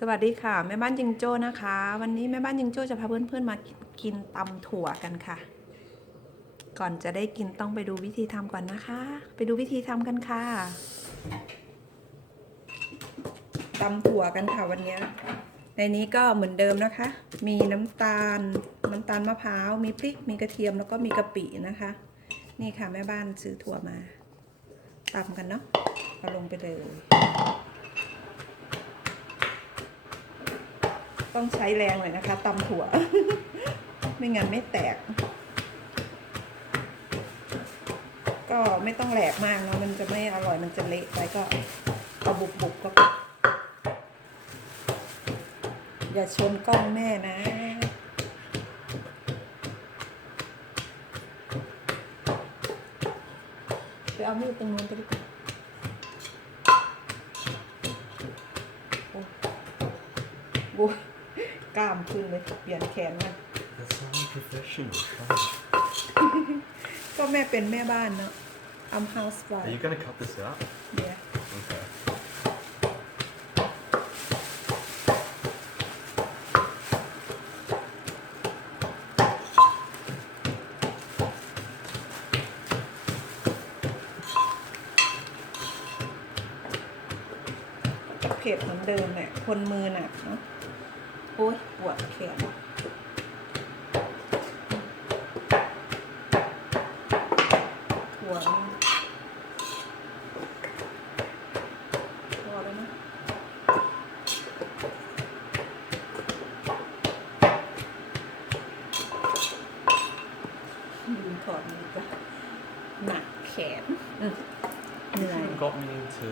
สวัสดีค่ะแม่บ้านจิงโจ้นะคะ วันนี้แม่บ้านจิงโจ้จะพาเพื่อนๆมากินตำถั่วกันค่ะ ก่อนจะได้กินต้องไปดูวิธีทำก่อนนะคะ ไปดูวิธีทำกันค่ะตำถั่วกันค่ะวันนี้ ในนี้ก็เหมือนเดิมนะคะ มีน้ำตาล น้ำตาลมะพร้าว มีพริก มีกระเทียมแล้วก็มีกะปินะคะ นี่ค่ะแม่บ้านซื้อถั่วมาตำกันเนาะเอาลงไปเลย ต้องใช้แรงหน่อยนะคะตำถั่ว ไม่งั้นไม่แตก ก็ไม่ต้องแหลกมากเนาะมันจะไม่อร่อยมันจะเละไปก็เอาบุบบุบๆก็ อย่าชนกล้องแม่นะไปเอามีดตรงนู้นไปดีกว่าโอ้โห กล้ามขึ้นเลย เปลี่ยนแขนมา That's so unprofessional. ก็แม่เป็นแม่บ้านเนาะ I'm Are housewife you gonna cut this out? yeah Okay. เผ็ดเหมือนเดิมแหละคนมือหนักเนาะ what can. One. Mm-hmm. got me into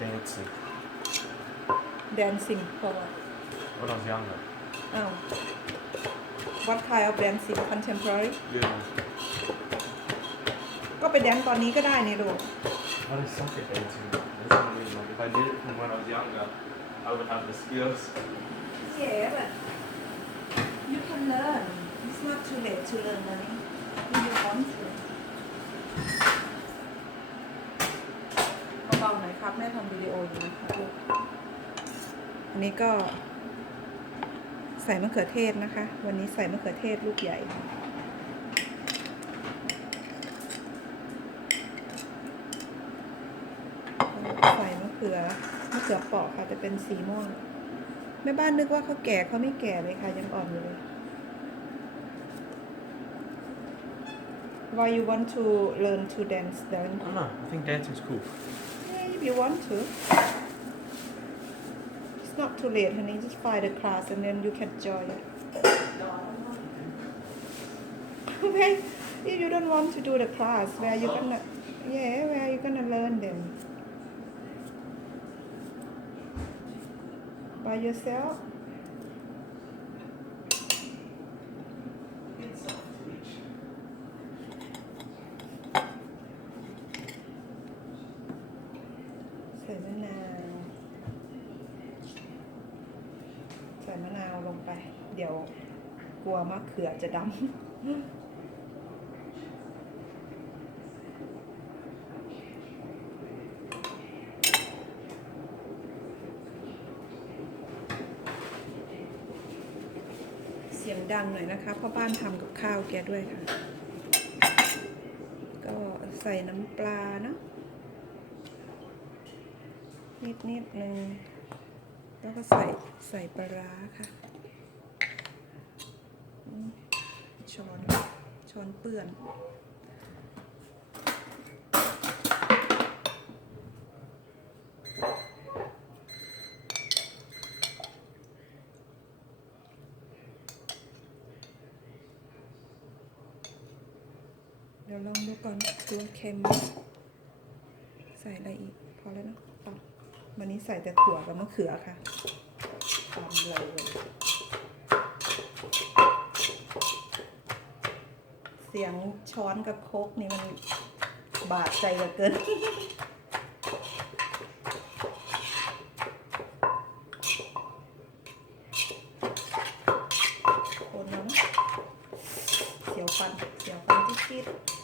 dancing. Dancing for what? When I was younger. อ้าว what kind of dancing contemporary Yeah. ก็ไปแดนซ์ตอนนี้ก็ได้นี่ลูก I was suck at dancing. That's what I mean. Like, if I did it from when I was younger, I would have the skills. Yeah but you can learn it's not too late to learn นะนี่ if you want to เบาๆหน่อยครับแม่ทำวิดีโออยู่นะคะลูกอันนี้ก็ ใส่มะเขือเทศนะคะ วันนี้ใส่มะเขือเทศลูกใหญ่ ใส่มะเขือมะเขือเปราะค่ะจะเป็นสีม่วงแม่บ้านนึกว่าเขาแก่เขาไม่แก่เลยค่ะยังอ่อนอยู่เลย Why you want to learn to dance then I don't know. I think dancing's cool. Yeah, if you want to. Not too late, honey. Just find a class and then you can join. Okay. If you don't want to do the class, where you gonna? Yeah, where you gonna learn them? By yourself? ลงไป เดี๋ยวกลัวมะเขือจะดำเสียงดังหน่อยนะคะเพราะบ้านทำกับข้าวแกด้วยค่ะ ก็ใส่น้ำปลานะนิดนิดนึง แล้วก็ใส่ใส่ปลาร้าค่ะ ช้อนช้อนเปื้อน เดี๋ยวลองดูก่อนดูว่าเค็ม ใส่อะไรอีก พอแล้วเนอะ วันนี้ใส่แต่ถั่วกับมะเขือค่ะตามเลยเสียงช้อนกับโคกนี่มันบาดใจเหลือเกินคนแล้วนะเสียวฟัน เสียวฟันจี๊ดๆ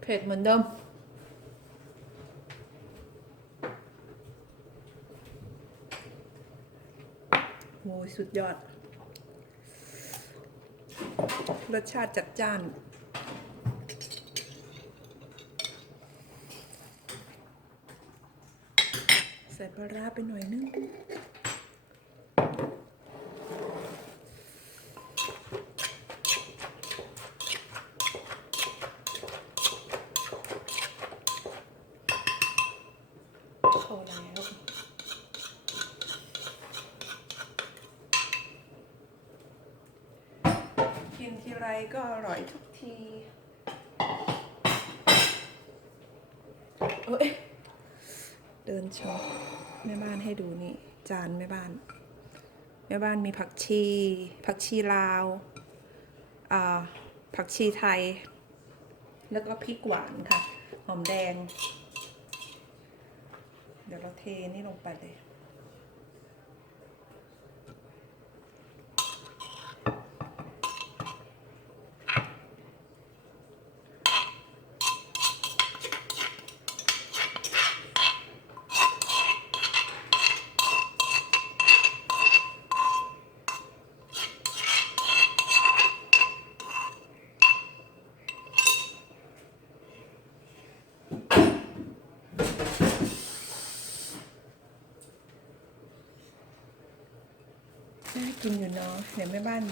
เผ็ดเหมือนเดิมโอ้ยสุดยอด รสชาติจัดจ้าน ใส่ปลาร้าไปหน่อยนึงเข้าแล้ว กินทีไรก็อร่อยทุกที เอ้ย เดินช็อปแม่บ้านให้ดูนี่ จานแม่บ้าน แม่บ้านมีผักชี ผักชีลาวาผักชีไทย แล้วก็พริกหวานค่ะ หอมแดง เดี๋ยวเราเทนี่ลงไปเลย กินอยู่เนาะเดี๋ยวแม่บ้าน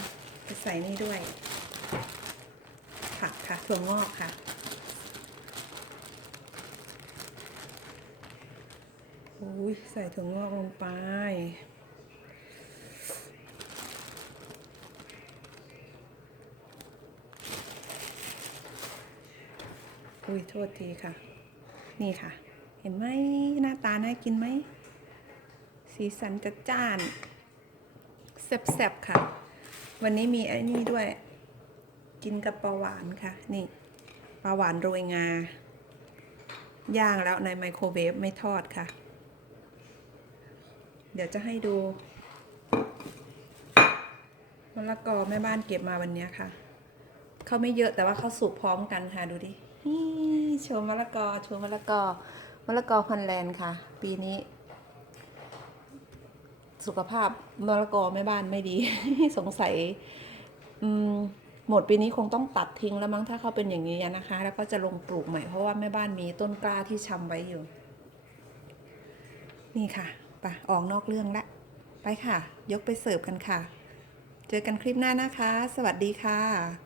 จะใส่นี่ด้วย ผักค่ะถั่วงอกค่ะอุ้ยใส่ถั่วงอกลงไป อุ้ยโทษทีค่ะ นี่ค่ะ เห็นไหมหน้าตาน่ากินไหม สีสันจัดจ้าน แซ่บๆค่ะ วันนี้มีไอ้นี่ด้วย กินกับปลาหวานค่ะ นี่ปลาหวานโรยงา ย่างแล้วในไมโครเวฟไม่ทอดค่ะ เดี๋ยวจะให้ดูมะละกอแม่บ้านเก็บมาวันนี้ค่ะ เขาไม่เยอะแต่ว่าเขาสุกพร้อมกันค่ะดูดิโชว์มะละกอโชว์มะละกอมะละกอฮอลแลนด์ค่ะ ปีนี้ สุขภาพมะละกอแม่บ้านไม่ดี สงสัยหมดปีนี้คงต้องตัดทิ้งแล้วมั้งถ้าเขาเป็นอย่างนี้นะคะ แล้วก็จะลงปลูกใหม่เพราะว่าแม่บ้านมีต้นกล้าที่ชำไว้อยู่ นี่ค่ะไปออกนอกเรื่องละ ไปค่ะ ยกไปเสิร์ฟกันค่ะ เจอกันคลิปหน้านะคะ สวัสดีค่ะ